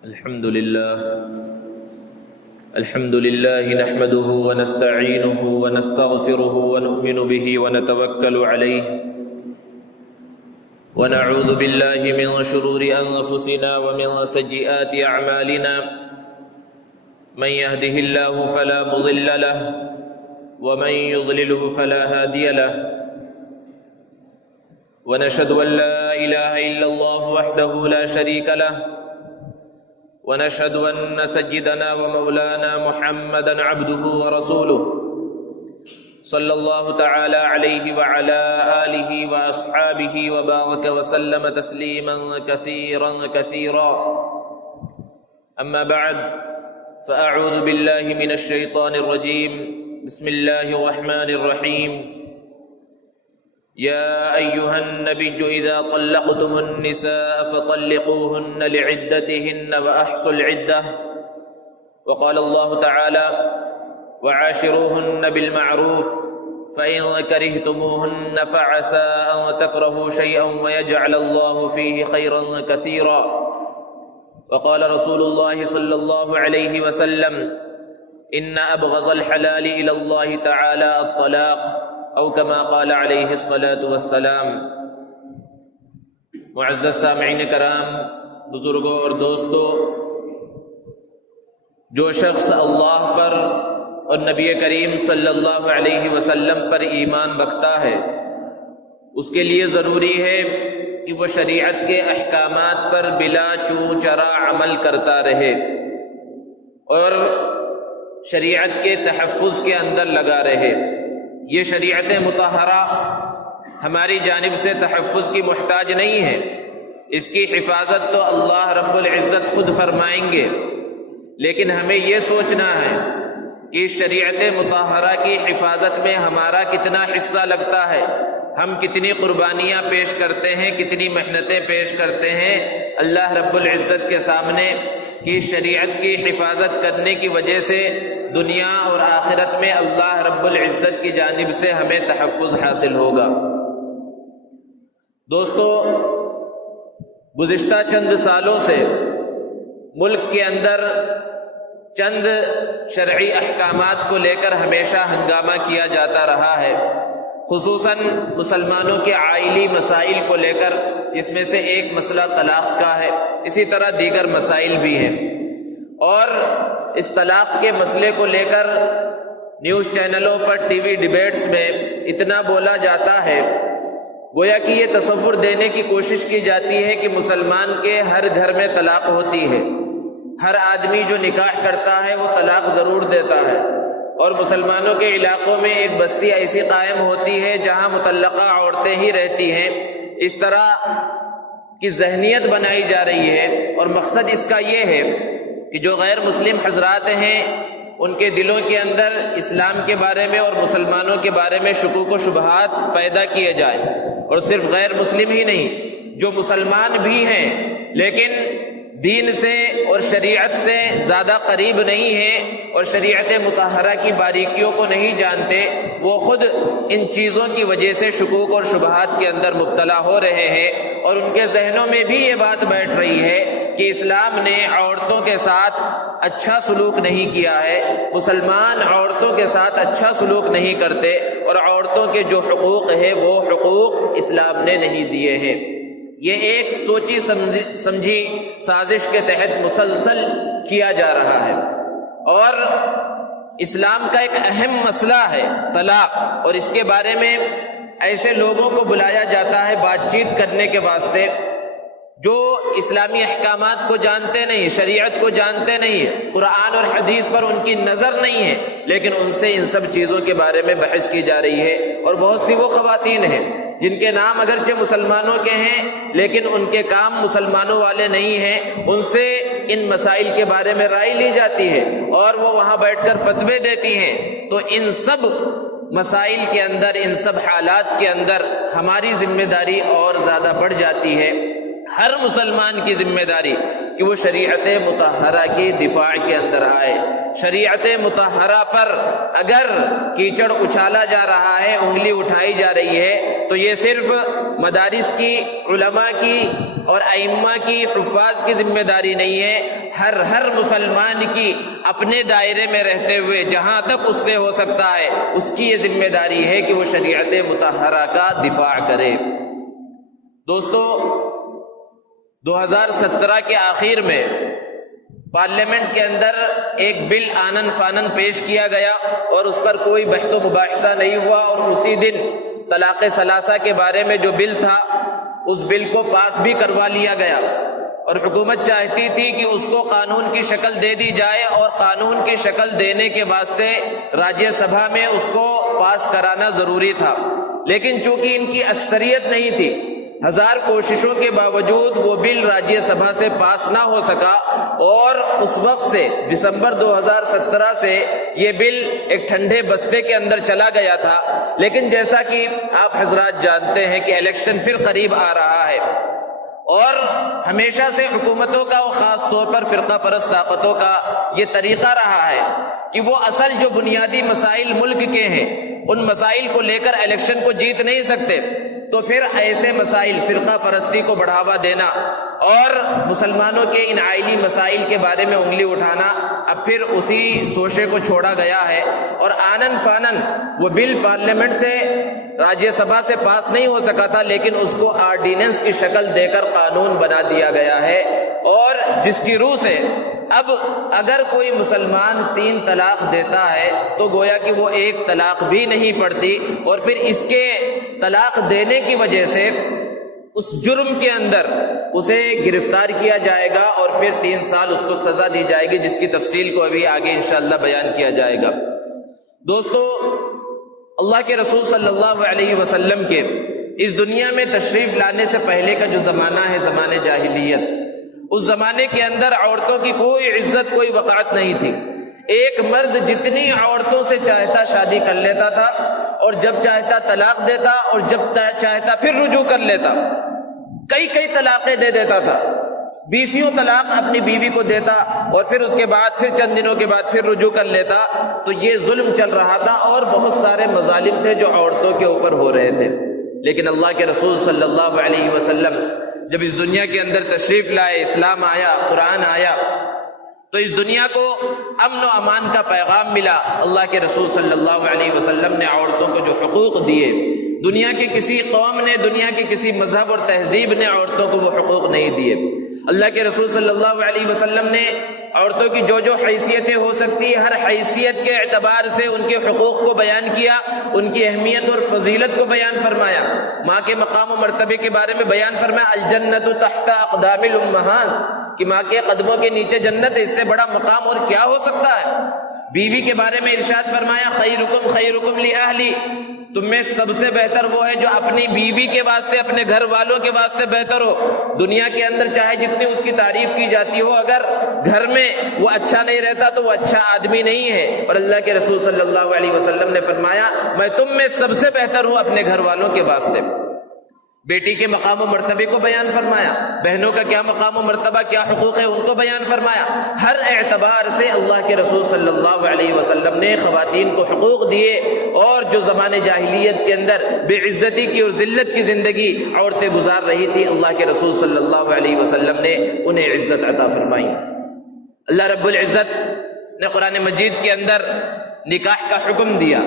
الحمد لله نحمده ونستعينه ونستغفره ونؤمن به ونتوكل عليه ونعوذ بالله من شرور أنفسنا ومن سيئات أعمالنا من يهده الله فلا مضل له ومن يضلله فلا هادي له ونشهد أن لا إله إلا الله وحده لا شريك له ونشهد أن سيدنا ومولانا محمدا عبده ورسوله صلى الله تعالى عليه وعلى آله وأصحابه وبارك وسلم تسليما كثيرا أما بعد فأعوذ بالله من الشيطان الرجيم بسم الله الرحمن الرحيم يا أيها النبي إذا طلقتم النساء فطلقوهن لعدتهن وأحصوا العدة وقال الله تعالى وعاشروهن بالمعروف فإن كرهتموهن فعسى أن تكرهوا شيئا ويجعل الله فيه خيرا كثيرا وقال رسول الله صلى الله عليه وسلم إن أبغض الحلال إلى الله تعالى الطلاق او کما قال علیہ الصلاۃ والسلام۔ معزز سامعین کرام، بزرگوں اور دوستوں، جو شخص اللہ پر اور نبی کریم صلی اللہ علیہ وسلم پر ایمان رکھتا ہے اس کے لیے ضروری ہے کہ وہ شریعت کے احکامات پر بلا چوں چرا عمل کرتا رہے اور شریعت کے تحفظ کے اندر لگا رہے۔ یہ شریعت مطہرہ ہماری جانب سے تحفظ کی محتاج نہیں ہے، اس کی حفاظت تو اللہ رب العزت خود فرمائیں گے، لیکن ہمیں یہ سوچنا ہے کہ شریعت مطہرہ کی حفاظت میں ہمارا کتنا حصہ لگتا ہے، ہم کتنی قربانیاں پیش کرتے ہیں، کتنی محنتیں پیش کرتے ہیں اللہ رب العزت کے سامنے کہ شریعت کی حفاظت کرنے کی وجہ سے دنیا اور آخرت میں اللہ رب العزت کی جانب سے ہمیں تحفظ حاصل ہوگا۔ دوستو، گزشتہ چند سالوں سے ملک کے اندر چند شرعی احکامات کو لے کر ہمیشہ ہنگامہ کیا جاتا رہا ہے، خصوصاً مسلمانوں کے عائلی مسائل کو لے کر، جس میں سے ایک مسئلہ طلاق کا ہے، اسی طرح دیگر مسائل بھی ہیں، اور اس طلاق کے مسئلے کو لے کر نیوز چینلوں پر ٹی وی ڈیبیٹس میں اتنا بولا جاتا ہے گویا کہ یہ تصور دینے کی کوشش کی جاتی ہے کہ مسلمان کے ہر گھر میں طلاق ہوتی ہے، ہر آدمی جو نکاح کرتا ہے وہ طلاق ضرور دیتا ہے، اور مسلمانوں کے علاقوں میں ایک بستی ایسی قائم ہوتی ہے جہاں مطلقہ عورتیں ہی رہتی ہیں۔ اس طرح کی ذہنیت بنائی جا رہی ہے، اور مقصد اس کا یہ ہے کہ جو غیر مسلم حضرات ہیں ان کے دلوں کے اندر اسلام کے بارے میں اور مسلمانوں کے بارے میں شکوک و شبہات پیدا کیے جائے، اور صرف غیر مسلم ہی نہیں، جو مسلمان بھی ہیں لیکن دین سے اور شریعت سے زیادہ قریب نہیں ہیں اور شریعت مطہرہ کی باریکیوں کو نہیں جانتے، وہ خود ان چیزوں کی وجہ سے شکوک اور شبہات کے اندر مبتلا ہو رہے ہیں، اور ان کے ذہنوں میں بھی یہ بات بیٹھ رہی ہے کہ اسلام نے عورتوں کے ساتھ اچھا سلوک نہیں کیا ہے، مسلمان عورتوں کے ساتھ اچھا سلوک نہیں کرتے، اور عورتوں کے جو حقوق ہیں وہ حقوق اسلام نے نہیں دیے ہیں۔ یہ ایک سوچی سمجھی سازش کے تحت مسلسل کیا جا رہا ہے، اور اسلام کا ایک اہم مسئلہ ہے طلاق، اور اس کے بارے میں ایسے لوگوں کو بلایا جاتا ہے بات چیت کرنے کے واسطے جو اسلامی احکامات کو جانتے نہیں، شریعت کو جانتے نہیں، قرآن اور حدیث پر ان کی نظر نہیں ہے، لیکن ان سے ان سب چیزوں کے بارے میں بحث کی جا رہی ہے، اور بہت سی وہ خواتین ہیں جن کے نام اگرچہ مسلمانوں کے ہیں لیکن ان کے کام مسلمانوں والے نہیں ہیں، ان سے ان مسائل کے بارے میں رائے لی جاتی ہے اور وہ وہاں بیٹھ کر فتوے دیتی ہیں۔ تو ان سب مسائل کے اندر، ان سب حالات کے اندر ہماری ذمہ داری اور زیادہ بڑھ جاتی ہے، ہر مسلمان کی ذمہ داری کہ وہ شریعت مطہرہ کی دفاع کے اندر آئے۔ شریعت مطہرہ پر اگر کیچڑ اچھالا جا رہا ہے، انگلی اٹھائی جا رہی ہے، تو یہ صرف مدارس کی، علماء کی اور ائمہ کی، حفاظ کی ذمہ داری نہیں ہے، ہر مسلمان کی اپنے دائرے میں رہتے ہوئے جہاں تک اس سے ہو سکتا ہے اس کی یہ ذمہ داری ہے کہ وہ شریعت مطہرہ کا دفاع کرے۔ دوستو، 2017 کے آخر میں پارلیمنٹ کے اندر ایک بل آنن فانن پیش کیا گیا اور اس پر کوئی بحث و مباحثہ نہیں ہوا، اور اسی دن طلاق ثلاثہ کے بارے میں جو بل تھا اس بل کو پاس بھی کروا لیا گیا، اور حکومت چاہتی تھی کہ اس کو قانون کی شکل دے دی جائے، اور قانون کی شکل دینے کے واسطے راجیہ سبھا میں اس کو پاس کرانا ضروری تھا، لیکن چونکہ ان کی اکثریت نہیں تھی، ہزار کوششوں کے باوجود وہ بل راجیہ سبھا سے پاس نہ ہو سکا، اور اس وقت سے دسمبر 2017 سے یہ بل ایک ٹھنڈے بستے کے اندر چلا گیا تھا۔ لیکن جیسا کہ آپ حضرات جانتے ہیں کہ الیکشن پھر قریب آ رہا ہے، اور ہمیشہ سے حکومتوں کا اور خاص طور پر فرقہ پرست طاقتوں کا یہ طریقہ رہا ہے کہ وہ اصل جو بنیادی مسائل ملک کے ہیں ان مسائل کو لے کر الیکشن کو جیت نہیں سکتے، تو پھر ایسے مسائل فرقہ پرستی کو بڑھاوا دینا اور مسلمانوں کے ان آئلی مسائل کے بارے میں انگلی اٹھانا اب پھر اسی سوچے کو چھوڑا گیا ہے، اور آنن فانن وہ بل پارلیمنٹ سے راجیہ سبھا سے پاس نہیں ہو سکا تھا، لیکن اس کو آرڈیننس کی شکل دے کر قانون بنا دیا گیا ہے، اور جس کی روح سے اب اگر کوئی مسلمان 3 طلاق دیتا ہے تو گویا کہ وہ 1 طلاق بھی نہیں پڑتی، اور پھر اس کے طلاق دینے کی وجہ سے اس جرم کے اندر اسے گرفتار کیا جائے گا، اور پھر 3 سال اس کو سزا دی جائے گی، جس کی تفصیل کو ابھی آگے انشاءاللہ بیان کیا جائے گا۔ دوستو، اللہ کے رسول صلی اللہ علیہ وسلم کے اس دنیا میں تشریف لانے سے پہلے کا جو زمانہ ہے زمانے جاہلیت، اس زمانے کے اندر عورتوں کی کوئی عزت کوئی وقعت نہیں تھی۔ ایک مرد جتنی عورتوں سے چاہتا شادی کر لیتا تھا، اور جب چاہتا طلاق دیتا، اور جب چاہتا پھر رجوع کر لیتا، کئی طلاقیں دے دیتا تھا، 20 طلاق اپنی بیوی کو دیتا، اور پھر اس کے بعد پھر چند دنوں کے بعد پھر رجوع کر لیتا۔ تو یہ ظلم چل رہا تھا، اور بہت سارے مظالم تھے جو عورتوں کے اوپر ہو رہے تھے۔ لیکن اللہ کے رسول صلی اللہ علیہ وسلم جب اس دنیا کے اندر تشریف لائے، اسلام آیا، قرآن آیا، تو اس دنیا کو امن و امان کا پیغام ملا۔ اللہ کے رسول صلی اللہ علیہ وسلم نے عورتوں کو جو حقوق دیے، دنیا کے کسی قوم نے، دنیا کے کسی مذہب اور تہذیب نے عورتوں کو وہ حقوق نہیں دیے۔ اللہ کے رسول صلی اللہ علیہ وسلم نے عورتوں کی جو حیثیتیں ہو سکتی ہر حیثیت کے اعتبار سے ان کے حقوق کو بیان کیا، ان کی اہمیت اور فضیلت کو بیان فرمایا، ماں کے مقام و مرتبے کے بارے میں بیان فرمایا۔ الجنت تحت اقدام الامہات، کہ ماں کے قدموں کے نیچے جنت ہے، اس سے بڑا مقام اور کیا ہو سکتا ہے۔ بیوی کے بارے میں ارشاد فرمایا، خیرکم خیرکم لأہلی، تم میں سب سے بہتر وہ ہے جو اپنی بیوی کے واسطے، اپنے گھر والوں کے واسطے بہتر ہو۔ دنیا کے اندر چاہے جتنی اس کی تعریف کی جاتی ہو، اگر گھر میں وہ اچھا نہیں رہتا تو وہ اچھا آدمی نہیں ہے۔ اور اللہ کے رسول صلی اللہ علیہ وسلم نے فرمایا، میں تم میں سب سے بہتر ہوں اپنے گھر والوں کے واسطے۔ بیٹی کے مقام و مرتبے کو بیان فرمایا، بہنوں کا کیا مقام و مرتبہ، کیا حقوق ہے، ان کو بیان فرمایا۔ ہر اعتبار سے اللہ کے رسول صلی اللہ علیہ وسلم نے خواتین کو حقوق دیے، اور جو زمانے جاہلیت کے اندر بے عزتی کی اور ذلت کی زندگی عورتیں گزار رہی تھی، اللہ کے رسول صلی اللہ علیہ وسلم نے انہیں عزت عطا فرمائی۔ اللہ رب العزت نے قرآن مجید کے اندر نکاح کا حکم دیا،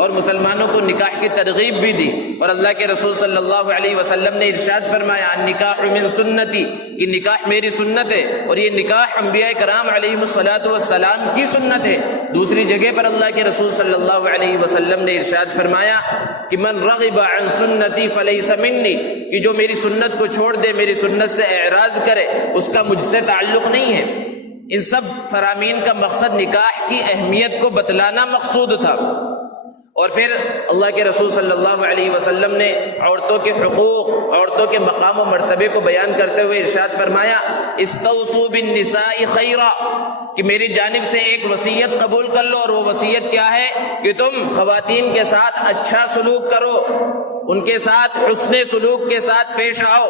اور مسلمانوں کو نکاح کی ترغیب بھی دی، اور اللہ کے رسول صلی اللہ علیہ وسلم نے ارشاد فرمایا، النکاح من سنتی، کہ نکاح میری سنت ہے، اور یہ نکاح انبیاء کرام علیہم الصلاۃ والسلام کی سنت ہے۔ دوسری جگہ پر اللہ کے رسول صلی اللہ علیہ وسلم نے ارشاد فرمایا کہ من رغب عن سنتی فلیس منی، کہ جو میری سنت کو چھوڑ دے، میری سنت سے اعراض کرے، اس کا مجھ سے تعلق نہیں ہے۔ ان سب فرامین کا مقصد نکاح کی اہمیت کو بتلانا مقصود تھا۔ اور پھر اللہ کے رسول صلی اللہ علیہ وسلم نے عورتوں کے حقوق، عورتوں کے مقام و مرتبے کو بیان کرتے ہوئے ارشاد فرمایا، استوصوا بالنساء خیرا، کہ میری جانب سے ایک وصیت قبول کر لو، اور وہ وصیت کیا ہے کہ تم خواتین کے ساتھ اچھا سلوک کرو، ان کے ساتھ حسن سلوک کے ساتھ پیش آؤ،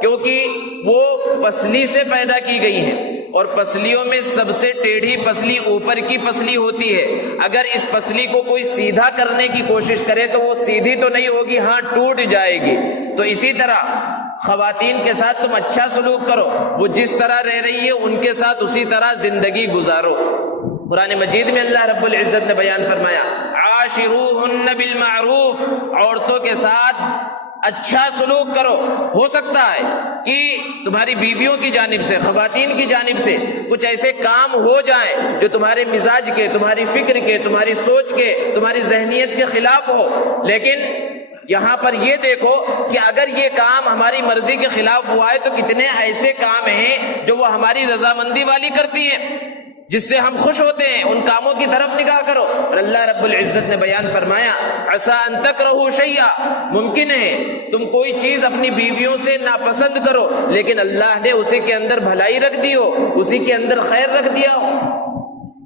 کیونکہ وہ پسلی سے پیدا کی گئی ہیں، اور پسلیوں میں سب سے ٹیڑھی پسلی اوپر کی پسلی ہوتی ہے۔ اگر اس پسلی کو کوئی سیدھا کرنے کی کوشش کرے تو وہ سیدھی تو نہیں ہوگی، ہاں ٹوٹ جائے گی۔ تو اسی طرح خواتین کے ساتھ تم اچھا سلوک کرو، وہ جس طرح رہ رہی ہے ان کے ساتھ اسی طرح زندگی گزارو۔ قرآن مجید میں اللہ رب العزت نے بیان فرمایا عاشروہن بالمعروف، عورتوں کے ساتھ اچھا سلوک کرو۔ ہو سکتا ہے کہ تمہاری بیویوں کی جانب سے، خواتین کی جانب سے کچھ ایسے کام ہو جائیں جو تمہارے مزاج کے، تمہاری فکر کے، تمہاری سوچ کے، تمہاری ذہنیت کے خلاف ہو، لیکن یہاں پر یہ دیکھو کہ اگر یہ کام ہماری مرضی کے خلاف ہوا ہے تو کتنے ایسے کام ہیں جو وہ ہماری رضامندی والی کرتی ہیں، جس سے ہم خوش ہوتے ہیں، ان کاموں کی طرف نگاہ کرو۔ اور اللہ رب العزت نے بیان فرمایا عسیٰ ان تکرہوا شیئا، ممکن ہے تم کوئی چیز اپنی بیویوں سے ناپسند کرو لیکن اللہ نے اسی کے اندر بھلائی رکھ دی ہو، اسی کے اندر خیر رکھ دیا ہو۔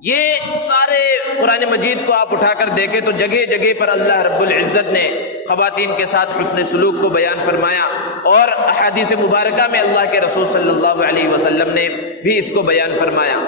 یہ سارے قرآن مجید کو آپ اٹھا کر دیکھیں تو جگہ جگہ پر اللہ رب العزت نے خواتین کے ساتھ حسن سلوک کو بیان فرمایا، اور احادیث مبارکہ میں اللہ کے رسول صلی اللہ علیہ وسلم نے بھی اس کو بیان فرمایا۔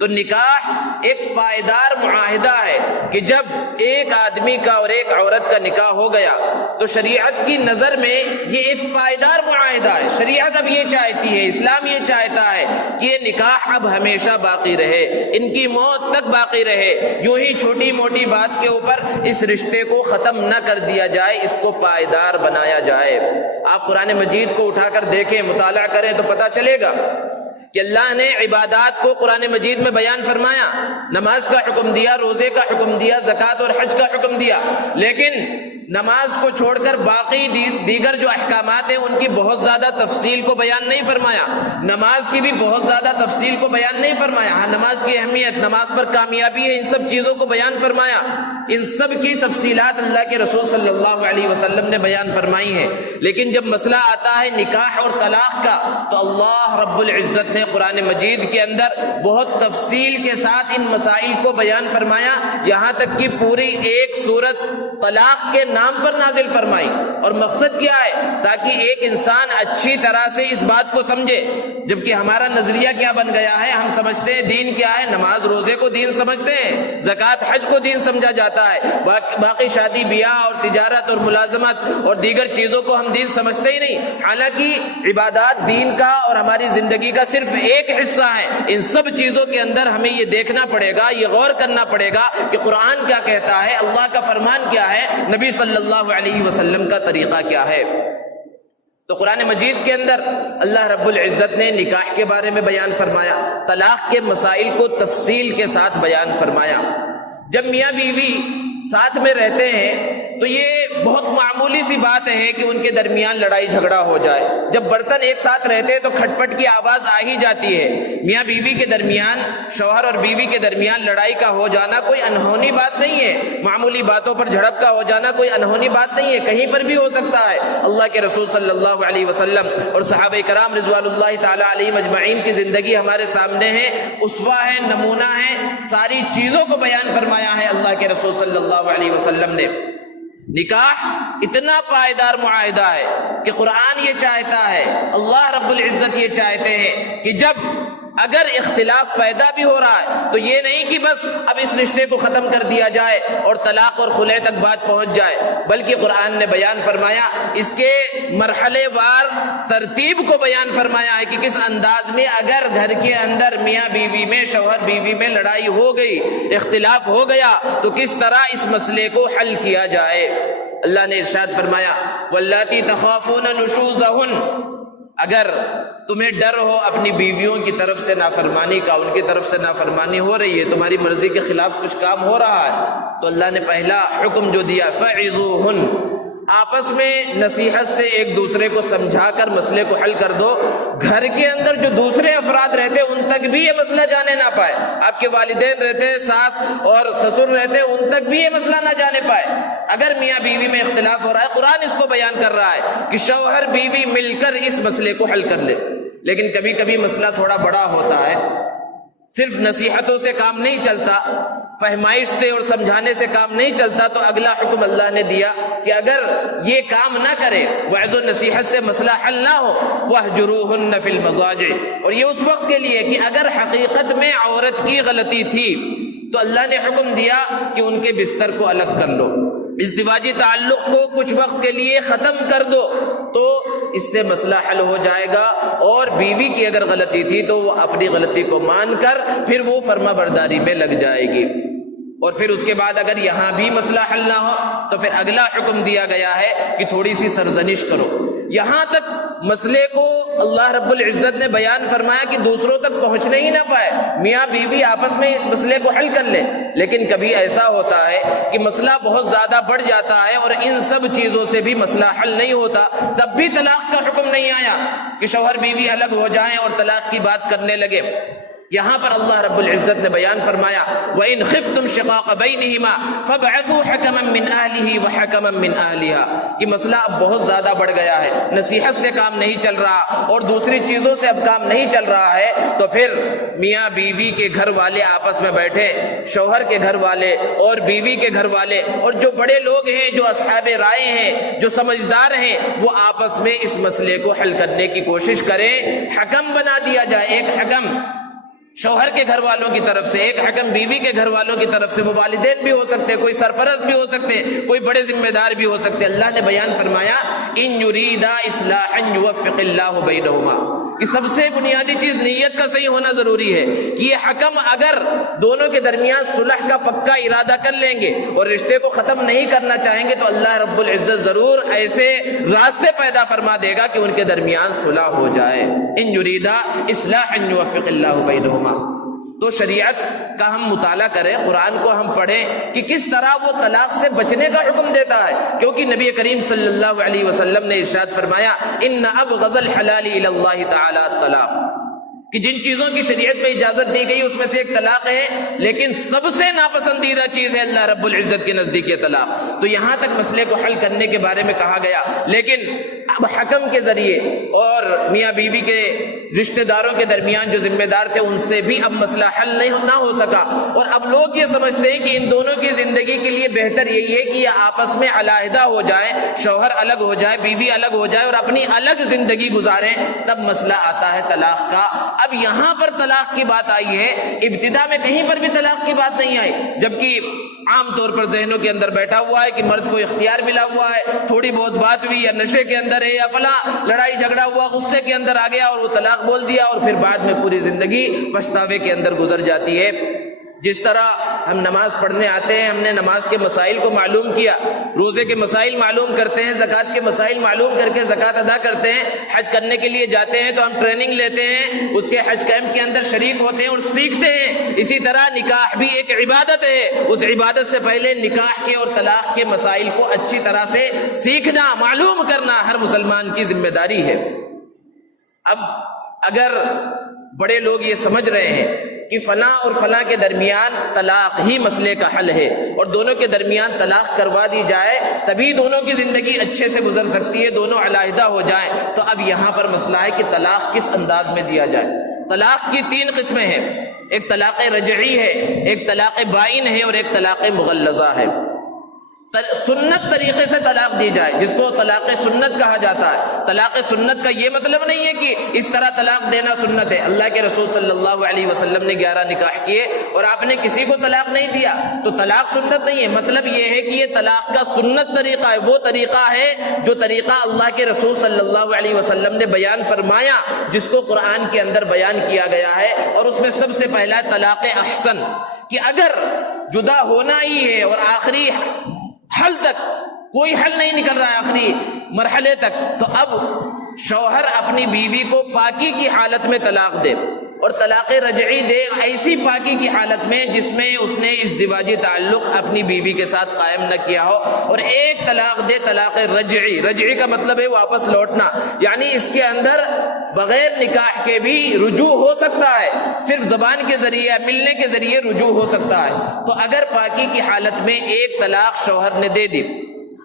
تو نکاح ایک پائیدار معاہدہ ہے کہ جب ایک آدمی کا اور ایک عورت کا نکاح ہو گیا تو شریعت کی نظر میں یہ ایک پائیدار معاہدہ ہے۔ شریعت اب یہ چاہتی ہے، اسلام یہ چاہتا ہے کہ یہ نکاح اب ہمیشہ باقی رہے، ان کی موت تک باقی رہے، یوں ہی چھوٹی موٹی بات کے اوپر اس رشتے کو ختم نہ کر دیا جائے، اس کو پائیدار بنایا جائے۔ آپ قرآن مجید کو اٹھا کر دیکھیں، مطالعہ کریں تو پتہ چلے گا کہ اللہ نے عبادات کو قرآن مجید میں بیان فرمایا، نماز کا حکم دیا، روزے کا حکم دیا، زکوٰۃ اور حج کا حکم دیا، لیکن نماز کو چھوڑ کر باقی دیگر جو احکامات ہیں ان کی بہت زیادہ تفصیل کو بیان نہیں فرمایا، نماز کی بھی بہت زیادہ تفصیل کو بیان نہیں فرمایا۔ ہاں نماز کی اہمیت، نماز پر کامیابی ہے، ان سب چیزوں کو بیان فرمایا، ان سب کی تفصیلات اللہ کے رسول صلی اللہ علیہ وسلم نے بیان فرمائی ہیں، لیکن جب مسئلہ آتا ہے نکاح اور طلاق کا تو اللہ رب العزت نے قرآن مجید کے اندر بہت تفصیل کے ساتھ ان مسائل کو بیان فرمایا، یہاں تک کہ پوری ایک سورت طلاق کے نام پر نازل فرمائی۔ اور مقصد کیا ہے؟ تاکہ ایک انسان اچھی طرح سے اس بات کو سمجھے، جبکہ ہمارا نظریہ کیا بن گیا ہے، ہم سمجھتے ہیں دین کیا ہے، نماز روزے کو دین سمجھتے ہیں، زکوٰۃ حج کو دین سمجھا جاتا ہے، باقی شادی بیاہ اور تجارت اور ملازمت اور دیگر چیزوں کو ہم دین سمجھتے ہی نہیں، حالانکہ عبادات دین کا اور ہماری زندگی کا صرف ایک حصہ ہے۔ ان سب چیزوں کے اندر ہمیں یہ دیکھنا پڑے گا، یہ غور کرنا پڑے گا کہ قرآن کیا کہتا ہے، اللہ کا فرمان کیا ہے، نبی صلی اللہ علیہ وسلم کا طریقہ کیا ہے۔ تو قرآن مجید کے اندر اللہ رب العزت نے نکاح کے بارے میں بیان فرمایا، طلاق کے مسائل کو تفصیل کے ساتھ بیان فرمایا۔ جب میاں بیوی ساتھ میں رہتے ہیں تو یہ بہت معمولی سی بات ہے کہ ان کے درمیان لڑائی جھگڑا ہو جائے، جب برتن ایک ساتھ رہتے ہیں تو کھٹ پٹ کی آواز آ ہی جاتی ہے۔ میاں بیوی کے درمیان، شوہر اور بیوی کے درمیان لڑائی کا ہو جانا کوئی انہونی بات نہیں ہے، معمولی باتوں پر جھڑپ کا ہو جانا کوئی انہونی بات نہیں ہے، کہیں پر بھی ہو سکتا ہے۔ اللہ کے رسول صلی اللہ علیہ وسلم اور صحابہ کرام رضوان اللہ تعالی علیہم اجمعین کی زندگی ہمارے سامنے ہے، اسوہ ہے، نمونہ ہے، ساری چیزوں کو بیان فرمایا ہے اللہ کے رسول صلی اللہ علیہ وسلم نے۔ نکاح اتنا پائیدار معاہدہ ہے کہ قرآن یہ چاہتا ہے، اللہ رب العزت یہ چاہتے ہیں کہ جب اگر اختلاف پیدا بھی ہو رہا ہے تو یہ نہیں کہ بس اب اس رشتے کو ختم کر دیا جائے اور طلاق اور خلع تک بات پہنچ جائے، بلکہ قرآن نے بیان فرمایا، اس کے مرحلے وار ترتیب کو بیان فرمایا ہے کہ کس انداز میں اگر گھر کے اندر میاں بیوی میں، شوہر بیوی میں لڑائی ہو گئی، اختلاف ہو گیا تو کس طرح اس مسئلے کو حل کیا جائے۔ اللہ نے ارشاد فرمایا واللاتی تخافون نشوزہن، اگر تمہیں ڈر ہو اپنی بیویوں کی طرف سے نافرمانی کا، ان کی طرف سے نافرمانی ہو رہی ہے، تمہاری مرضی کے خلاف کچھ کام ہو رہا ہے، تو اللہ نے پہلا حکم جو دیا فعظوہن، آپس میں نصیحت سے ایک دوسرے کو سمجھا کر مسئلے کو حل کر دو۔ گھر کے اندر جو دوسرے افراد رہتے ان تک بھی یہ مسئلہ جانے نہ پائے، آپ کے والدین رہتے، ساس اور سسر رہتے، ان تک بھی یہ مسئلہ نہ جانے پائے۔ اگر میاں بیوی میں اختلاف ہو رہا ہے، قرآن اس کو بیان کر رہا ہے کہ شوہر بیوی مل کر اس مسئلے کو حل کر لے، لیکن کبھی کبھی مسئلہ تھوڑا بڑا ہوتا ہے، صرف نصیحتوں سے کام نہیں چلتا، فہمائش سے اور سمجھانے سے کام نہیں چلتا، تو اگلا حکم اللہ نے دیا کہ اگر یہ کام نہ کرے، وعظ و نصیحت سے مسئلہ حل نہ ہو، وَاهْجُرُوهُنَّ فِي الْمَضَاجِعِ، اور یہ اس وقت کے لیے کہ اگر حقیقت میں عورت کی غلطی تھی تو اللہ نے حکم دیا کہ ان کے بستر کو الگ کر لو، ازدواجی تعلق کو کچھ وقت کے لیے ختم کر دو تو اس سے مسئلہ حل ہو جائے گا، اور بیوی کی اگر غلطی تھی تو وہ اپنی غلطی کو مان کر پھر وہ فرما برداری میں لگ جائے گی۔ اور پھر اس کے بعد اگر یہاں بھی مسئلہ حل نہ ہو تو پھر اگلا حکم دیا گیا ہے کہ تھوڑی سی سرزنش کرو۔ یہاں تک مسئلے کو اللہ رب العزت نے بیان فرمایا کہ دوسروں تک پہنچنے ہی نہ پائے، میاں بیوی آپس میں اس مسئلے کو حل کر لے۔ لیکن کبھی ایسا ہوتا ہے کہ مسئلہ بہت زیادہ بڑھ جاتا ہے اور ان سب چیزوں سے بھی مسئلہ حل نہیں ہوتا، تب بھی طلاق کا حکم نہیں آیا کہ شوہر بیوی الگ ہو جائیں اور طلاق کی بات کرنے لگے۔ یہاں پر اللہ رب العزت نے بیان فرمایا وَإِنْ خِفْتُمْ شِقَاقَ بَيْنِهِمَا فَابْعَثُوا حَكَمًا مِّنْ أَهْلِهِ وَحَكَمًا مِّنْ أَهْلِهَا۔ یہ مسئلہ اب بہت زیادہ بڑھ گیا ہے، نصیحت سے کام نہیں چل رہا اور دوسری چیزوں سے اب کام نہیں چل رہا ہے، تو پھر میاں بیوی کے گھر والے آپس میں بیٹھے، شوہر کے گھر والے اور بیوی کے گھر والے، اور جو بڑے لوگ ہیں، جو اصحاب رائے ہیں، جو سمجھدار ہیں، وہ آپس میں اس مسئلے کو حل کرنے کی کوشش کریں۔ حکم بنا دیا جائے، ایک حکم شوہر کے گھر والوں کی طرف سے، ایک حکم بیوی کے گھر والوں کی طرف سے، وہ والدین بھی ہو سکتے، کوئی سرپرست بھی ہو سکتے، کوئی بڑے ذمہ دار بھی ہو سکتے۔ اللہ نے بیان فرمایا ان یریدا اصلاحا یوفق اللہ بینہما، کہ سب سے بنیادی چیز نیت کا صحیح ہونا ضروری ہے، کہ یہ حکم اگر دونوں کے درمیان صلح کا پکا ارادہ کر لیں گے اور رشتے کو ختم نہیں کرنا چاہیں گے تو اللہ رب العزت ضرور ایسے راستے پیدا فرما دے گا کہ ان کے درمیان صلح ہو جائے۔ ان یریدا اصلاحا یوفق اللہ بینہما۔ تو شریعت کا ہم مطالعہ کریں، قرآن کو ہم پڑھیں کہ کس طرح وہ طلاق سے بچنے کا حکم دیتا ہے، کیونکہ نبی کریم صلی اللہ علیہ وسلم نے ارشاد فرمایا ان ابغض الحلال الی اللہ تعالی الطلاق، کہ جن چیزوں کی شریعت میں اجازت دی گئی اس میں سے ایک طلاق ہے، لیکن سب سے ناپسندیدہ چیز ہے اللہ رب العزت کے نزدیک یہ طلاق۔ تو یہاں تک مسئلے کو حل کرنے کے بارے میں کہا گیا، لیکن اب حکم کے ذریعے اور میاں بیوی کے رشتہ داروں کے درمیان جو ذمہ دار تھے ان سے بھی اب مسئلہ حل نہ ہو سکا، اور اب لوگ یہ سمجھتے ہیں کہ ان دونوں کی زندگی کے لیے بہتر یہی ہے کہ یہ آپس میں علیحدہ ہو جائیں، شوہر الگ ہو جائے، بیوی الگ ہو جائے اور اپنی الگ زندگی گزاریں، تب مسئلہ آتا ہے طلاق کا۔ اب یہاں پر طلاق کی بات آئی ہے، ابتدا میں کہیں پر بھی طلاق کی بات نہیں آئی، جبکہ عام طور پر ذہنوں کے اندر بیٹھا ہوا ہے کہ مرد کو اختیار ملا ہوا ہے، تھوڑی بہت بات ہوئی یا نشے کے اندر ہے یا فلاں لڑائی جھگڑا ہوا، غصے کے اندر آ گیا اور وہ طلاق بول دیا، اور پھر بعد میں پوری زندگی پچھتاوے کے اندر گزر جاتی ہے۔ جس طرح ہم نماز پڑھنے آتے ہیں، ہم نے نماز کے مسائل کو معلوم کیا، روزے کے مسائل معلوم کرتے ہیں، زکوٰۃ کے مسائل معلوم کر کے زکوٰۃ ادا کرتے ہیں، حج کرنے کے لیے جاتے ہیں تو ہم ٹریننگ لیتے ہیں، اس کے حج کیمپ کے اندر شریک ہوتے ہیں اور سیکھتے ہیں۔ اسی طرح نکاح بھی ایک عبادت ہے، اس عبادت سے پہلے نکاح کے اور طلاق کے مسائل کو اچھی طرح سے سیکھنا، معلوم کرنا ہر مسلمان کی ذمہ داری ہے۔ اب اگر بڑے لوگ یہ سمجھ رہے ہیں کہ فلاں اور فلاں کے درمیان طلاق ہی مسئلے کا حل ہے اور دونوں کے درمیان طلاق کروا دی جائے تبھی دونوں کی زندگی اچھے سے گزر سکتی ہے، دونوں علیحدہ ہو جائیں، تو اب یہاں پر مسئلہ ہے کہ طلاق کس انداز میں دیا جائے۔ طلاق کی تین قسمیں ہیں، ایک طلاق رجعی ہے، ایک طلاق بائن ہے اور ایک طلاق مغلظہ ہے۔ سنت طریقے سے طلاق دی جائے جس کو طلاق سنت کہا جاتا ہے۔ طلاق سنت کا یہ مطلب نہیں ہے کہ اس طرح طلاق دینا سنت ہے۔ اللہ کے رسول صلی اللہ علیہ وسلم نے 11 نکاح کیے اور آپ نے کسی کو طلاق نہیں دیا تو طلاق سنت نہیں ہے۔ مطلب یہ ہے کہ یہ طلاق کا سنت طریقہ ہے، وہ طریقہ ہے جو طریقہ اللہ کے رسول صلی اللہ علیہ وسلم نے بیان فرمایا، جس کو قرآن کے اندر بیان کیا گیا ہے، اور اس میں سب سے پہلا طلاق احسن، کہ اگر جدا ہونا ہی ہے اور آخری حل تک کوئی حل نہیں نکل رہا ہے، آخری مرحلے تک، تو اب شوہر اپنی بیوی کو پاکی کی حالت میں طلاق دے، اور طلاق رجعی دے ایسی پاکی کی حالت میں جس میں اس نے ازدواجی تعلق اپنی بیوی کے ساتھ قائم نہ کیا ہو، اور ایک طلاق دے طلاق رجعی۔ رجعی کا مطلب ہے واپس لوٹنا، یعنی اس کے اندر بغیر نکاح کے بھی رجوع ہو سکتا ہے، صرف زبان کے ذریعے ملنے کے ذریعے رجوع ہو سکتا ہے۔ تو اگر پاکی کی حالت میں ایک طلاق شوہر نے دے دی،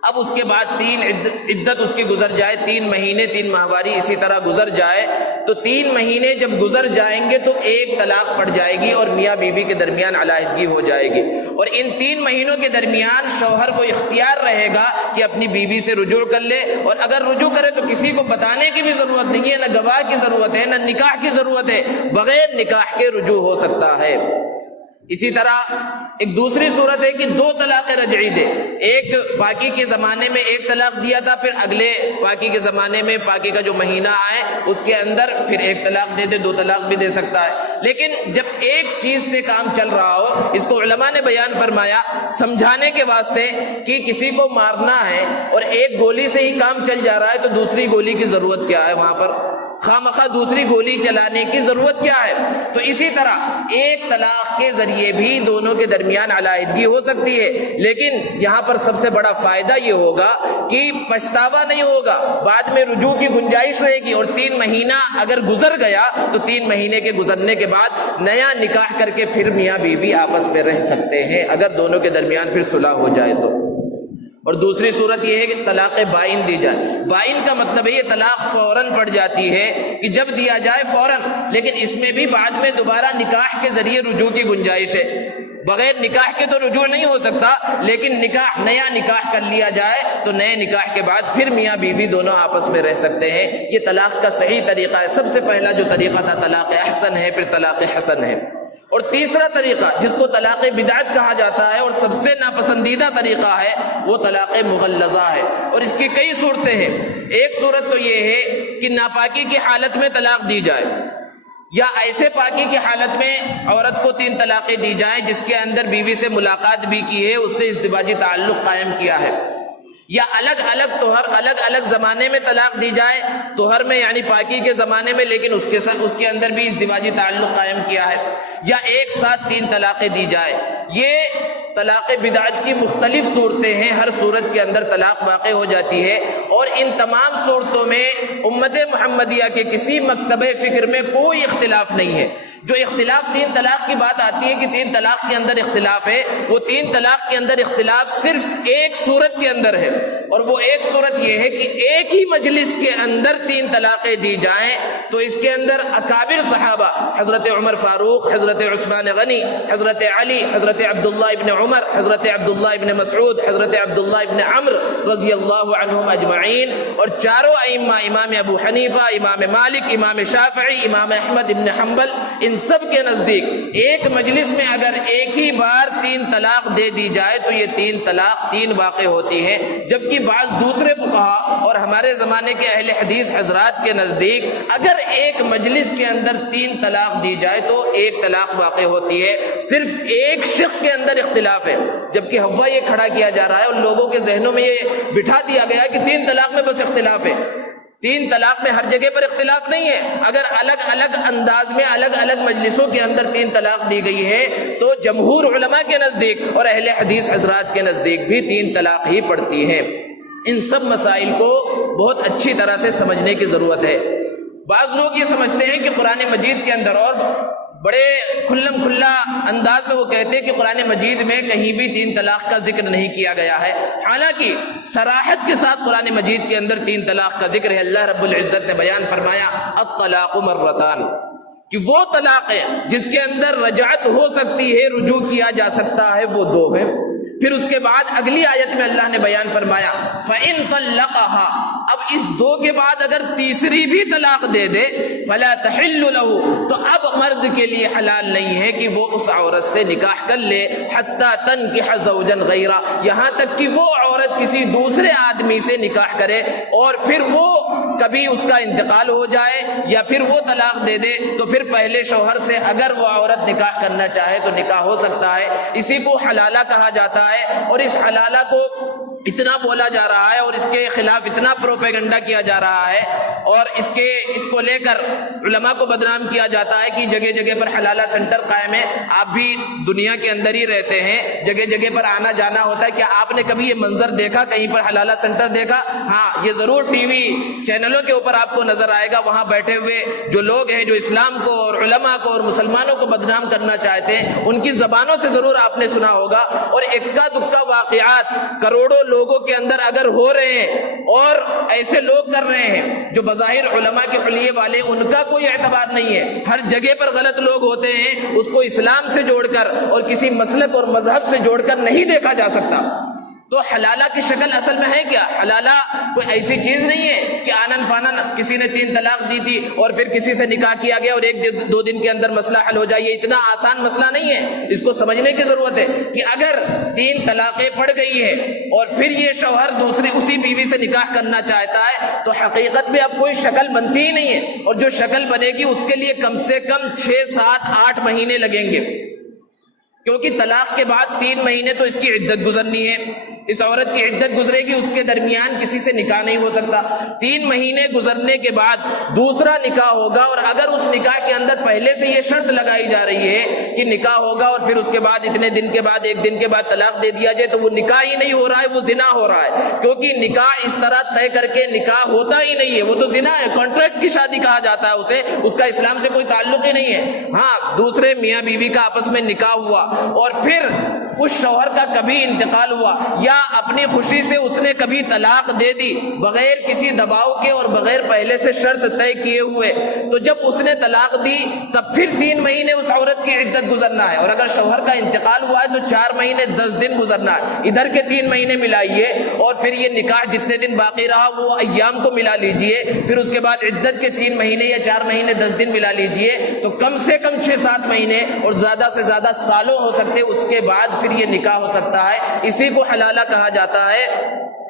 اب اس کے بعد 3 عدت اس کی گزر جائے، 3 مہینے 3 ماہواری اسی طرح گزر جائے، تو 3 مہینے جب گزر جائیں گے تو ایک طلاق پڑ جائے گی اور میاں بیوی کے درمیان علیحدگی ہو جائے گی، اور ان 3 مہینوں کے درمیان شوہر کو اختیار رہے گا کہ اپنی بیوی سے رجوع کر لے، اور اگر رجوع کرے تو کسی کو بتانے کی بھی ضرورت نہیں ہے، نہ گواہ کی ضرورت ہے، نہ نکاح کی ضرورت ہے، بغیر نکاح کے رجوع ہو سکتا ہے۔ اسی طرح ایک دوسری صورت ہے کہ 2 طلاق رجعی دے، ایک پاکی کے زمانے میں ایک طلاق دیا تھا، پھر اگلے پاکی کے زمانے میں پاکی کا جو مہینہ آئے اس کے اندر پھر ایک طلاق دے دے، 2 طلاق بھی دے سکتا ہے۔ لیکن جب ایک چیز سے کام چل رہا ہو، اس کو علماء نے بیان فرمایا سمجھانے کے واسطے کہ کسی کو مارنا ہے اور ایک گولی سے ہی کام چل جا رہا ہے تو دوسری گولی کی ضرورت کیا ہے؟ وہاں پر خواہ دوسری گولی چلانے کی ضرورت کیا ہے؟ تو اسی طرح ایک طلاق کے ذریعے بھی دونوں کے درمیان علیحدگی ہو سکتی ہے، لیکن یہاں پر سب سے بڑا فائدہ یہ ہوگا کہ پچھتاوا نہیں ہوگا، بعد میں رجوع کی گنجائش رہے گی، اور 3 مہینہ اگر گزر گیا تو 3 مہینے کے گزرنے کے بعد نیا نکاح کر کے پھر میاں بیوی آپس میں رہ سکتے ہیں اگر دونوں کے درمیان پھر صلح ہو جائے تو۔ اور دوسری صورت یہ ہے کہ طلاق بائن دی جائے۔ بائن کا مطلب ہے یہ طلاق فوراً پڑ جاتی ہے کہ جب دیا جائے فوراً، لیکن اس میں بھی بعد میں دوبارہ نکاح کے ذریعے رجوع کی گنجائش ہے۔ بغیر نکاح کے تو رجوع نہیں ہو سکتا، لیکن نیا نکاح کر لیا جائے تو نئے نکاح کے بعد پھر میاں بیوی دونوں آپس میں رہ سکتے ہیں۔ یہ طلاق کا صحیح طریقہ ہے۔ سب سے پہلا جو طریقہ تھا طلاق احسن ہے، پھر طلاق حسن ہے۔ اور تیسرا طریقہ جس کو طلاق بدعت کہا جاتا ہے اور سب سے ناپسندیدہ طریقہ ہے وہ طلاق مغلظہ ہے، اور اس کی کئی صورتیں ہیں۔ ایک صورت تو یہ ہے کہ ناپاکی کی حالت میں طلاق دی جائے، یا ایسے پاکی کی حالت میں عورت کو 3 طلاقیں دی جائیں جس کے اندر بیوی سے ملاقات بھی کی ہے، اس سے ازدواجی تعلق قائم کیا ہے، یا الگ الگ طہر الگ الگ زمانے میں طلاق دی جائے، طہر میں یعنی پاکی کے زمانے میں لیکن اس کے اندر بھی ازدواجی تعلق قائم کیا ہے، یا ایک ساتھ 3 طلاقیں دی جائے۔ یہ طلاق بدعت کی مختلف صورتیں ہیں، ہر صورت کے اندر طلاق واقع ہو جاتی ہے، اور ان تمام صورتوں میں امت محمدیہ کے کسی مکتب فکر میں کوئی اختلاف نہیں ہے۔ جو اختلاف 3 طلاق کی بات آتی ہے کہ 3 طلاق کے اندر اختلاف ہے، وہ 3 طلاق کے اندر اختلاف صرف ایک صورت کے اندر ہے، اور وہ ایک صورت یہ ہے کہ ایک ہی مجلس کے اندر 3 طلاقیں دی جائیں تو اس کے اندر اکابر صحابہ حضرت عمر فاروق، حضرت عثمان غنی، حضرت علی، حضرت عبداللہ ابن عمر، حضرت عبداللہ ابن مسعود، حضرت عبداللہ ابن عمر رضی اللہ عنہم اجمعین، اور چاروں ائمہ امام ابو حنیفہ، امام مالک، امام شافعی، امام احمد ابن حنبل، ان سب کے نزدیک ایک مجلس میں اگر ایک ہی بار 3 طلاق دے دی جائے تو یہ 3 طلاق 3 واقع ہوتی ہے، جبکہ بعض دوسرے فقہا اور ہمارے زمانے کے اہل حدیث حضرات کے نزدیک اگر ایک مجلس کے اندر 3 طلاق دی جائے تو 1 طلاق واقع ہوتی ہے۔ صرف ایک شق کے اندر اختلاف ہے، جبکہ ہوا یہ کھڑا کیا جا رہا ہے اور لوگوں کے ذہنوں میں یہ بٹھا دیا گیا کہ 3 طلاق میں بس اختلاف ہے۔ 3 طلاق میں ہر جگہ پر اختلاف نہیں ہے، اگر الگ الگ انداز میں الگ الگ مجلسوں کے اندر 3 طلاق دی گئی ہے تو جمہور علماء کے نزدیک اور اہل حدیث حضرات کے نزدیک بھی 3 طلاق ہی پڑتی ہے۔ ان سب مسائل کو بہت اچھی طرح سے سمجھنے کی ضرورت ہے۔ بعض لوگ یہ سمجھتے ہیں کہ قرآن مجید کے اندر، اور بڑے کھلم کھلا انداز میں وہ کہتے ہیں کہ قرآن مجید میں کہیں بھی 3 طلاق کا ذکر نہیں کیا گیا ہے، حالانکہ صراحت کے ساتھ قرآن مجید کے اندر 3 طلاق کا ذکر ہے۔ اللہ رب العزت نے بیان فرمایا الطلاق مرتان، کہ وہ طلاقیں جس کے اندر رجعت ہو سکتی ہے، رجوع کیا جا سکتا ہے، وہ 2 ہیں۔ پھر اس کے بعد اگلی آیت میں اللہ نے بیان فرمایا فَإِن طَلَّقَهَا، اب اس 2 کے بعد اگر تیسری بھی طلاق دے دے فَلَا تَحِلُّ لَهُ، تو اب مرد کے لیے حلال نہیں ہے کہ وہ اس عورت سے نکاح کر لے، حَتَّى تَنْكِحَ زَوْجًا غَيْرَهُ، یہاں تک کہ وہ عورت کسی دوسرے آدمی سے نکاح کرے اور پھر وہ کبھی اس کا انتقال ہو جائے یا پھر وہ طلاق دے دے تو پھر پہلے شوہر سے اگر وہ عورت نکاح کرنا چاہے تو نکاح ہو سکتا ہے۔ اسی کو حلالہ کہا جاتا ہے، اور اس حلالہ کو اتنا بولا جا رہا ہے اور اس کے خلاف اتنا پروپیگنڈا کیا جا رہا ہے، اور اس کو لے کر علماء کو بدنام کیا جاتا ہے کہ جگہ جگہ پر حلالہ سینٹر قائم ہے۔ آپ بھی دنیا کے اندر ہی رہتے ہیں، جگہ جگہ پر آنا جانا ہوتا ہے، کیا آپ نے کبھی یہ منظر دیکھا، کہیں پر حلالہ سینٹر دیکھا؟ ہاں، یہ ضرور ٹی وی چینلوں کے اوپر آپ کو نظر آئے گا، وہاں بیٹھے ہوئے جو لوگ ہیں جو اسلام کو اور علماء کو اور مسلمانوں کو بدنام کرنا چاہتے ہیں، ان کی زبانوں سے ضرور آپ نے سنا ہوگا۔ اور اکا دکا واقعات کروڑوں لوگوں کے اندر اگر ہو رہے ہیں اور ایسے لوگ کر رہے ہیں جو بظاہر علماء کے حلیے والے، ان کا کوئی اعتبار نہیں ہے۔ ہر جگہ پر غلط لوگ ہوتے ہیں، اس کو اسلام سے جوڑ کر اور کسی مسلک اور مذہب سے جوڑ کر نہیں دیکھا جا سکتا۔ تو حلالہ کی شکل اصل میں ہے کیا؟ حلالہ کوئی ایسی چیز نہیں ہے کہ آنن فانن کسی نے 3 طلاق دی تھی اور پھر کسی سے نکاح کیا گیا اور 1-2 دن کے اندر مسئلہ حل ہو جائے. یہ اتنا آسان مسئلہ نہیں ہے. اس کو سمجھنے کی ضرورت ہے کہ اگر 3 طلاقیں پڑ گئی ہے اور پھر یہ شوہر دوسری اسی بیوی سے نکاح کرنا چاہتا ہے تو حقیقت میں اب کوئی شکل بنتی ہی نہیں ہے. اور جو شکل بنے گی اس کے لیے کم سے کم 6, 7, 8 مہینے لگیں گے, کیونکہ طلاق کے بعد 3 مہینے تو اس کی عدت گزرنی ہے. اس عورت کی عدت گزرے گی, اس کے درمیان کسی سے نکاح نہیں ہو سکتا. 3 مہینے گزرنے کے بعد دوسرا نکاح ہوگا, اور اگر اس نکاح کے اندر پہلے سے یہ شرط لگائی جا رہی ہے کہ نکاح ہوگا اور پھر اس کے بعد اتنے دن کے بعد 1 دن کے بعد طلاق دے دیا جائے, تو وہ نکاح ہی نہیں ہو رہا ہے, وہ زنا ہو رہا ہے. کیونکہ نکاح اس طرح طے کر کے نکاح ہوتا ہی نہیں ہے, وہ تو زنا ہے, کانٹریکٹ کی شادی کہا جاتا ہے اسے, اس کا اسلام سے کوئی تعلق ہی نہیں ہے. ہاں, دوسرے میاں بیوی کا آپس میں نکاح ہوا اور پھر اس شوہر کا کبھی انتقال ہوا یا اپنی خوشی سے اس نے کبھی طلاق دے دی بغیر کسی دباؤ کے اور بغیر پہلے سے شرط طے کیے ہوئے, تو جب اس نے طلاق دی تب پھر 3 مہینے اس عورت کی عدت گزرنا ہے. اور اگر شوہر کا انتقال ہوا ہے تو 4 مہینے 10 دن گزرنا ہے. ادھر کے 3 مہینے ملائیے اور پھر یہ نکاح جتنے دن باقی رہا وہ ایام کو ملا لیجئے, پھر اس کے بعد عدت کے 3 مہینے یا 4 مہینے 10 دن ملا لیجئے, تو کم سے کم 6-7 مہینے اور زیادہ سے زیادہ سالوں ہو سکتے. اس کے بعد پھر یہ نکاح ہو سکتا ہے. اسی کو حلالہ کہا جاتا ہے,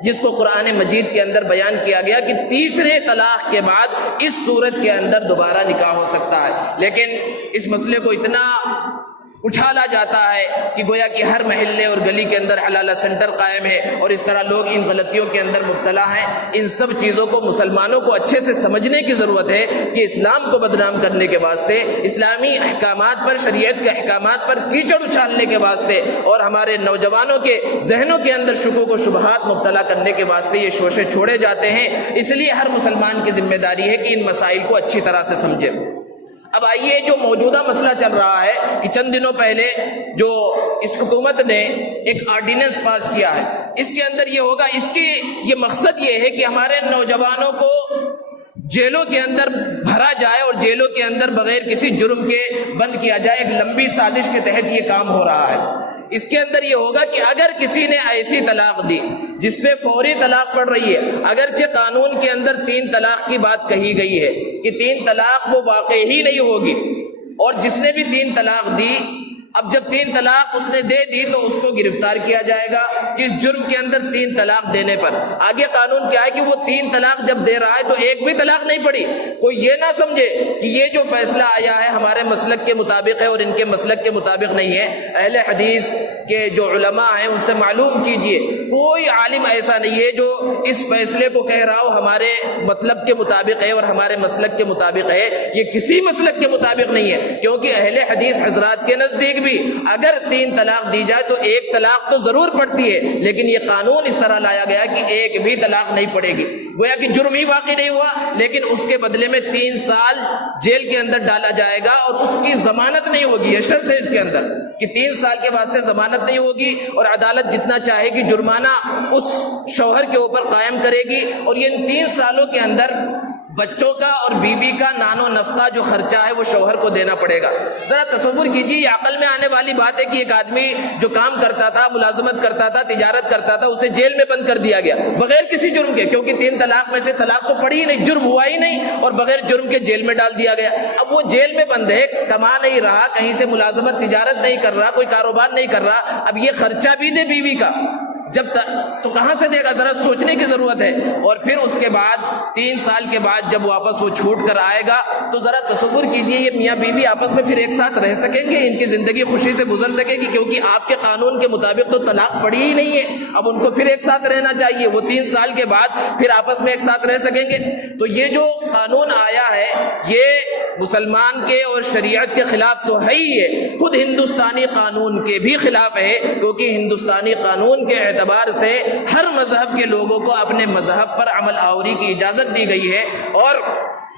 جس کو قرآن مجید کے اندر بیان کیا گیا کہ تیسرے طلاق کے بعد اس صورت کے اندر دوبارہ نکاح ہو سکتا ہے. لیکن اس مسئلے کو اتنا اچھالا جاتا ہے کہ گویا کہ ہر محلے اور گلی کے اندر حلالہ سینٹر قائم ہے اور اس طرح لوگ ان غلطیوں کے اندر مبتلا ہیں. ان سب چیزوں کو مسلمانوں کو اچھے سے سمجھنے کی ضرورت ہے کہ اسلام کو بدنام کرنے کے واسطے, اسلامی احکامات پر, شریعت کے احکامات پر کیچڑ اچھالنے کے واسطے اور ہمارے نوجوانوں کے ذہنوں کے اندر شکوک و شبہات مبتلا کرنے کے واسطے یہ شوشے چھوڑے جاتے ہیں. اس لیے ہر مسلمان کی ذمہ داری ہے کہ ان مسائل کو اچھی طرح سے سمجھے. اب آئیے, جو موجودہ مسئلہ چل رہا ہے کہ چند دنوں پہلے جو اس حکومت نے ایک آرڈیننس پاس کیا ہے, اس کے اندر یہ ہوگا, اس کی یہ مقصد یہ ہے کہ ہمارے نوجوانوں کو جیلوں کے اندر بھرا جائے اور جیلوں کے اندر بغیر کسی جرم کے بند کیا جائے. ایک لمبی سازش کے تحت یہ کام ہو رہا ہے. اس کے اندر یہ ہوگا کہ اگر کسی نے ایسی طلاق دی جس سے فوری طلاق پڑ رہی ہے, اگرچہ قانون کے اندر 3 طلاق کی بات کہی گئی ہے کہ 3 طلاق وہ واقع ہی نہیں ہوگی, اور جس نے بھی 3 طلاق دی, اب جب 3 طلاق اس نے دے دی تو اس کو گرفتار کیا جائے گا کس جرم کے اندر؟ 3 طلاق دینے پر. آگے قانون کیا ہے کہ وہ 3 طلاق جب دے رہا ہے تو ایک بھی طلاق نہیں پڑی. کوئی یہ نہ سمجھے کہ یہ جو فیصلہ آیا ہے ہمارے مسلک کے مطابق ہے اور ان کے مسلک کے مطابق نہیں ہے. اہل حدیث کے جو علماء ہیں ان سے معلوم کیجئے, کوئی عالم ایسا نہیں ہے جو اس فیصلے کو کہہ رہا ہو ہمارے مطلب کے مطابق ہے اور ہمارے مسلک کے مطابق ہے. یہ کسی مسلک کے مطابق نہیں ہے, کیونکہ اہل حدیث حضرات کے نزدیک بھی اگر 3 طلاق دی جائے تو 1 طلاق تو ضرور پڑتی ہے, لیکن یہ قانون اس طرح لایا گیا کہ 1 بھی طلاق نہیں پڑے گی. گویا کہ جرم ہی واقع نہیں ہوا, لیکن اس کے بدلے میں 3 سال جیل کے اندر ڈالا جائے گا اور اس کی ضمانت نہیں ہوگی. یہ شرط ہے اس کے اندر کہ 3 سال کے واسطے ضمانت نہیں ہوگی, اور عدالت جتنا چاہے گی جرمانہ اس شوہر کے اوپر قائم کرے گی. اور یہ 3 سالوں کے اندر بچوں کا اور بیوی کا نان و نفقہ جو خرچہ ہے وہ شوہر کو دینا پڑے گا. ذرا تصور کیجیے, یہ عقل میں آنے والی بات ہے کہ ایک آدمی جو کام کرتا تھا, ملازمت کرتا تھا, تجارت کرتا تھا, اسے جیل میں بند کر دیا گیا بغیر کسی جرم کے, کیونکہ 3 طلاق میں سے طلاق تو پڑی ہی نہیں, جرم ہوا ہی نہیں, اور بغیر جرم کے جیل میں ڈال دیا گیا. اب وہ جیل میں بند ہے, کما نہیں رہا, کہیں سے ملازمت تجارت نہیں کر رہا, کوئی کاروبار نہیں کر رہا, اب یہ خرچہ بھی دے بیوی کا جب تو کہاں سے دے گا؟ ذرا سوچنے کی ضرورت ہے. اور پھر اس کے بعد 3 سال کے بعد جب واپس وہ چھوٹ کر آئے گا تو ذرا تصور کیجئے یہ میاں بیوی آپس میں پھر ایک ساتھ رہ سکیں گے, ان کی زندگی خوشی سے گزر سکے گی؟ کیونکہ آپ کے قانون کے مطابق تو طلاق پڑی ہی نہیں ہے. اب ان کو پھر ایک ساتھ رہنا چاہیے, وہ 3 سال کے بعد پھر آپس میں ایک ساتھ رہ سکیں گے؟ تو یہ جو قانون آیا ہے یہ مسلمان کے اور شریعت کے خلاف تو ہے ہی ہے, خود ہندوستانی قانون کے بھی خلاف ہے, کیونکہ ہندوستانی قانون کے اعتبار سے ہر مذہب کے لوگوں کو اپنے مذہب پر عمل آوری کی اجازت دی گئی ہے, اور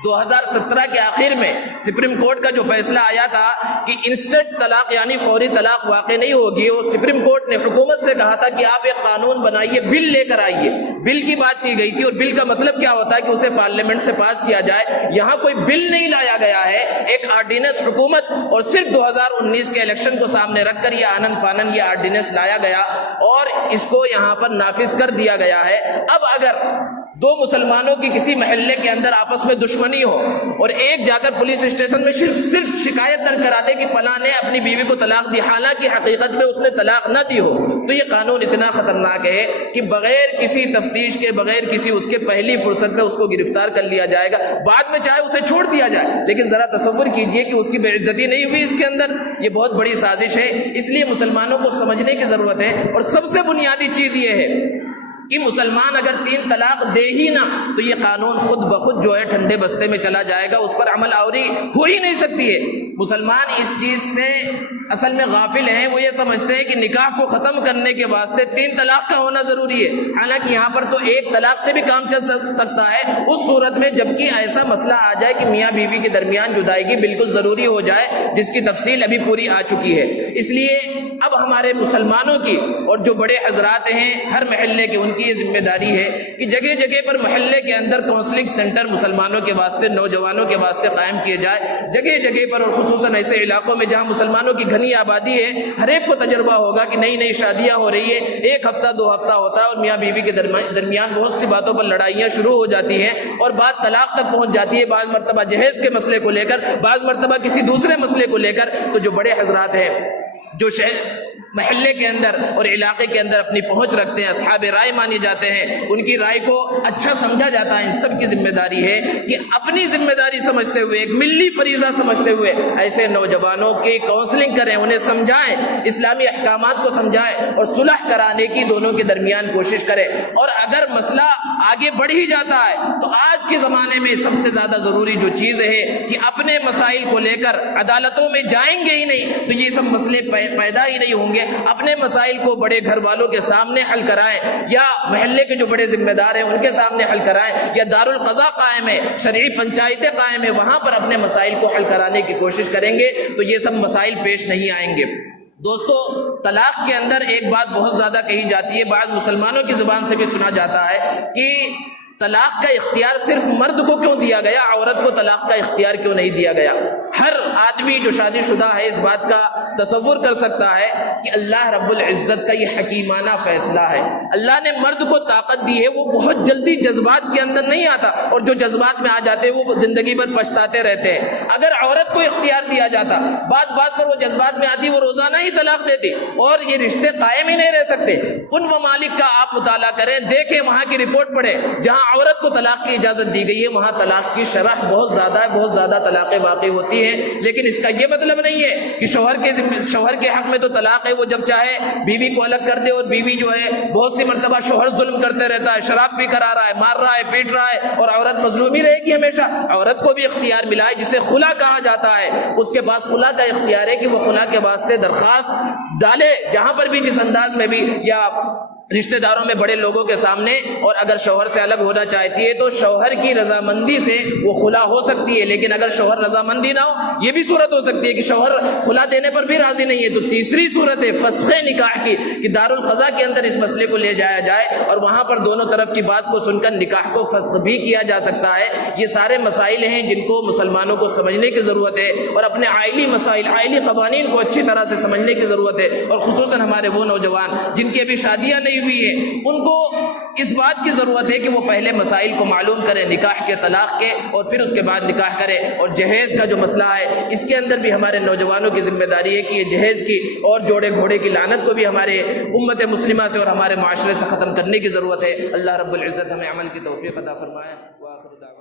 2017 کے آخر میں سپریم کورٹ کا جو فیصلہ آیا تھا کہ انسٹنٹ طلاق یعنی فوری طلاق واقع نہیں ہوگی، اور سپریم کورٹ نے حکومت سے کہا تھا کہ آپ ایک قانون بنائیے، بل لے کر آئیے۔ بل کی بات کی گئی تھی، اور بل کا مطلب کیا ہوتا ہے کہ اسے پارلیمنٹ سے پاس کیا جائے۔ یہاں کوئی بل نہیں لایا گیا ہے، ایک آرڈیننس حکومت اور صرف 2019 کے الیکشن کو سامنے رکھ کر یہ آنن فانن یہ آرڈیننس لایا گیا اور اس کو یہاں پر نافذ کر دیا گیا ہے۔ اب اگر دو مسلمانوں کی کسی محلے کے اندر آپس میں دشمنی ہو اور ایک جا کر پولیس اسٹیشن میں صرف شکایت درج کرا دے کہ فلاں نے اپنی بیوی کو طلاق دی، حالانکہ حقیقت میں اس نے طلاق نہ دی ہو، تو یہ قانون اتنا خطرناک ہے کہ بغیر کسی تفتیش کے، بغیر کسی اس کے پہلی فرصت میں اس کو گرفتار کر لیا جائے گا، بعد میں چاہے اسے چھوڑ دیا جائے، لیکن ذرا تصور کیجئے کہ اس کی بے عزتی نہیں ہوئی اس کے اندر۔ یہ بہت بڑی سازش ہے، اس لیے مسلمانوں کو سمجھنے کی ضرورت ہے، اور سب سے بنیادی چیز یہ ہے کہ مسلمان اگر 3 طلاق دے ہی نہ تو یہ قانون خود بخود جو ہے ٹھنڈے بستے میں چلا جائے گا، اس پر عمل آوری ہو ہی نہیں سکتی ہے۔ مسلمان اس چیز سے اصل میں غافل ہیں، وہ یہ سمجھتے ہیں کہ نکاح کو ختم کرنے کے واسطے 3 طلاق کا ہونا ضروری ہے، حالانکہ یہاں پر تو 1 طلاق سے بھی کام چل سکتا ہے اس صورت میں جبکہ ایسا مسئلہ آ جائے کہ میاں بیوی کے درمیان جدائیگی بالکل ضروری ہو جائے، جس کی تفصیل ابھی پوری آ چکی ہے۔ اس لیے اب ہمارے مسلمانوں کی اور جو بڑے حضرات ہیں ہر محلے کے، ان کی یہ ذمہ داری ہے کہ جگہ جگہ پر محلے کے اندر کونسلنگ سینٹر مسلمانوں کے واسطے، نوجوانوں کے واسطے قائم کیے جائے جگہ جگہ پر، اور خصوصاً ایسے علاقوں میں جہاں مسلمانوں کی گھنی آبادی ہے۔ ہر ایک کو تجربہ ہوگا کہ نئی نئی شادیاں ہو رہی ہے، 1 ہفتہ 2 ہفتہ ہوتا ہے اور میاں بیوی کے درمیان بہت سی باتوں پر لڑائیاں شروع ہو جاتی ہیں اور بات طلاق تک پہنچ جاتی ہے، بعض مرتبہ جہیز کے مسئلے کو لے کر، بعض مرتبہ کسی دوسرے مسئلے کو لے کر۔ تو جو بڑے حضرات ہیں جو محلے کے اندر اور علاقے کے اندر اپنی پہنچ رکھتے ہیں، اصحاب رائے مانے جاتے ہیں، ان کی رائے کو اچھا سمجھا جاتا ہے، ان سب کی ذمہ داری ہے کہ اپنی ذمہ داری سمجھتے ہوئے، ایک ملی فریضہ سمجھتے ہوئے ایسے نوجوانوں کی کاؤنسلنگ کریں، انہیں سمجھائیں، اسلامی احکامات کو سمجھائیں اور صلح کرانے کی دونوں کے درمیان کوشش کریں۔ اور اگر مسئلہ آگے بڑھ ہی جاتا ہے تو آج کے زمانے میں سب سے زیادہ ضروری جو چیز ہے کہ اپنے مسائل کو لے کر عدالتوں میں جائیں گے ہی نہیں تو یہ سب مسئلے پیدا ہی نہیں ہوں گے۔ اپنے مسائل کو بڑے گھر والوں کے سامنے حل کرائیں، یا محلے کے جو بڑے ذمہ دار ہیں ان کے سامنے حل کرائیں، یا دارالقضاء قائم ہے، شرعی پنچایتیں قائم ہیں، وہاں پر اپنے مسائل کو حل کرانے کی کوشش کریں گے تو یہ سب مسائل پیش نہیں آئیں گے۔ دوستو، طلاق کے اندر ایک بات بہت زیادہ کہی جاتی ہے، بعض مسلمانوں کی زبان سے بھی سنا جاتا ہے کہ طلاق کا اختیار صرف مرد کو کیوں دیا گیا، عورت کو طلاق کا اختیار کیوں نہیں دیا گیا؟ ہر آدمی جو شادی شدہ ہے اس بات کا تصور کر سکتا ہے کہ اللہ رب العزت کا یہ حکیمانہ فیصلہ ہے۔ اللہ نے مرد کو طاقت دی ہے، وہ بہت جلدی جذبات کے اندر نہیں آتا، اور جو جذبات میں آ جاتے ہیں وہ زندگی بھر پچھتاتے رہتے ہیں۔ اگر عورت کو اختیار دیا جاتا، بات بات پر وہ جذبات میں آتی، وہ روزانہ ہی طلاق دیتی اور یہ رشتے قائم ہی نہیں رہ سکتے۔ ان ممالک کا آپ مطالعہ کریں، دیکھیں، وہاں کی رپورٹ پڑھیں جہاں عورت کو طلاق کی اجازت دی گئی ہے، وہاں طلاق کی شرح بہت زیادہ ہے، بہت زیادہ طلاقیں واقع ہوتی ہیں۔ لیکن اس کا یہ مطلب نہیں ہے کہ شوہر کے حق میں تو طلاق ہے، وہ جب چاہے بیوی کو الگ کر دے، اور بیوی جو ہے بہت سی مرتبہ شوہر ظلم کرتے رہتا ہے، شراب پی کر آ رہا ہے، مار رہا ہے، پیٹ رہا ہے، اور عورت مظلوم ہی رہے گی ہمیشہ۔ عورت کو بھی اختیار ملا ہے جسے خلا کہا جاتا ہے، اس کے پاس خلا کا اختیار ہے کہ وہ خلا کے واسطے درخواست ڈالے جہاں پر بھی، جس انداز میں بھی، یا رشتہ داروں میں بڑے لوگوں کے سامنے، اور اگر شوہر سے الگ ہونا چاہتی ہے تو شوہر کی رضامندی سے وہ خلا ہو سکتی ہے۔ لیکن اگر شوہر رضامندی نہ ہو، یہ بھی صورت ہو سکتی ہے کہ شوہر خلا دینے پر بھی راضی نہیں ہے، تو تیسری صورت ہے فسخ نکاح کی، کہ دارالقضاء کے اندر اس مسئلے کو لے جایا جائے اور وہاں پر دونوں طرف کی بات کو سن کر نکاح کو فسخ بھی کیا جا سکتا ہے۔ یہ سارے مسائل ہیں جن کو مسلمانوں کو سمجھنے کی ضرورت ہے، اور اپنے آئلی مسائل، آئلی قوانین کو اچھی طرح سے سمجھنے کی ضرورت ہے۔ اور خصوصاً ہمارے وہ نوجوان جن کی ابھی شادیاں نہیں ہوئی ہیں، ان کو اس بات کی ضرورت ہے کہ وہ پہلے مسائل کو معلوم کریں نکاح کے، طلاق کے، اور پھر اس کے بعد نکاح کریں۔ اور جہیز کا جو مسئلہ ہے، اس کے اندر بھی ہمارے نوجوانوں کی ذمہ داری ہے کہ یہ جہیز کی اور جوڑے گھوڑے کی لعنت کو بھی ہمارے امت مسلمہ سے اور ہمارے معاشرے سے ختم کرنے کی ضرورت ہے۔ اللہ رب العزت ہمیں عمل کی توفیق عطا فرمائے۔ وآخر دعوانا